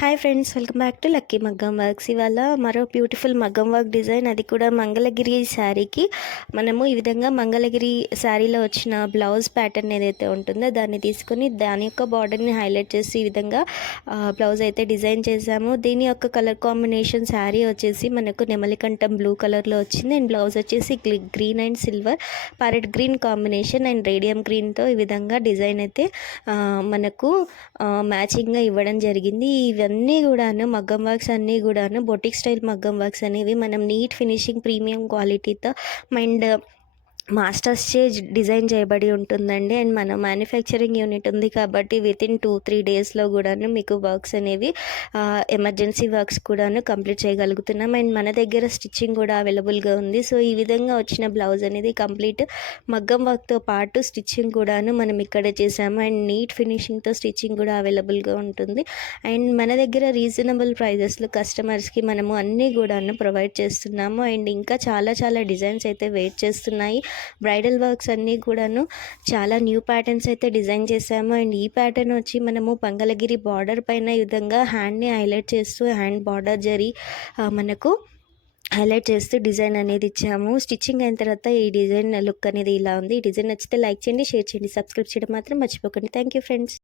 Hi friends, welcome back to lucky మగ్గం works. ఇవాళ మరో బ్యూటిఫుల్ మగ్గం వర్క్ డిజైన్, అది కూడా మంగళగిరి శారీకి మనము ఈ విధంగా మంగళగిరి శారీలో వచ్చిన బ్లౌజ్ ప్యాటర్న్ ఏదైతే ఉంటుందో దాన్ని తీసుకొని దాని యొక్క బార్డర్ని హైలైట్ చేసి ఈ విధంగా బ్లౌజ్ అయితే డిజైన్ చేసాము. దీని యొక్క కలర్ కాంబినేషన్ శారీ వచ్చేసి మనకు నెమలికంఠం బ్లూ కలర్లో వచ్చింది అండ్ బ్లౌజ్ వచ్చేసి green and silver parrot green combination and radium గ్రీన్తో ఈ విధంగా డిజైన్ అయితే మనకు మ్యాచింగ్గా ఇవ్వడం జరిగింది. ఇవన్నీ కూడాను మగ్గం వర్క్స్ అన్నీ కూడాను బొటిక్ స్టైల్ మగ్గం వర్క్స్ అనేవి మనం నీట్ ఫినిషింగ్ ప్రీమియం క్వాలిటీతో అండ్ మాస్టర్స్చే డిజైన్ చేయబడి ఉంటుందండి. అండ్ మన మ్యానుఫ్యాక్చరింగ్ యూనిట్ ఉంది కాబట్టి వితిన్ 2-3 డేస్లో కూడాను మీకు వర్క్స్ అనేవి ఎమర్జెన్సీ వర్క్స్ కూడాను కంప్లీట్ చేయగలుగుతున్నాం. అండ్ మన దగ్గర స్టిచ్చింగ్ కూడా అవైలబుల్గా ఉంది. సో ఈ విధంగా వచ్చిన బ్లౌజ్ అనేది కంప్లీట్ మగ్గం వర్క్తో పాటు స్టిచ్చింగ్ కూడాను మనం ఇక్కడే చేసాము. అండ్ నీట్ ఫినిషింగ్తో స్టిచ్చింగ్ కూడా అవైలబుల్గా ఉంటుంది. అండ్ మన దగ్గర రీజనబుల్ ప్రైజెస్లో కస్టమర్స్కి మనము అన్నీ కూడాను ప్రొవైడ్ చేస్తున్నాము. అండ్ ఇంకా చాలా చాలా డిజైన్స్ అయితే వెయిట్ చేస్తున్నాయి. బ్రైడల్ వర్క్స్ అన్నీ కూడాను చాలా న్యూ ప్యాటర్న్స్ అయితే డిజైన్ చేసాము. అండ్ ఈ ప్యాటర్న్ వచ్చి మనము మంగళగిరి బార్డర్ పైన ఈ విధంగా హ్యాండ్ని హైలైట్ చేస్తూ హ్యాండ్ బార్డర్ జరీ మనకు హైలైట్ చేస్తూ డిజైన్ అనేది ఇచ్చాము. స్టిచ్చింగ్ అయిన తర్వాత ఈ డిజైన్ లుక్ అనేది ఇలా ఉంది. ఈ డిజైన్ నచ్చితే లైక్ చేయండి, షేర్ చేయండి, సబ్స్క్రైబ్ చేయడం మాత్రం మర్చిపోకండి. Thank you friends.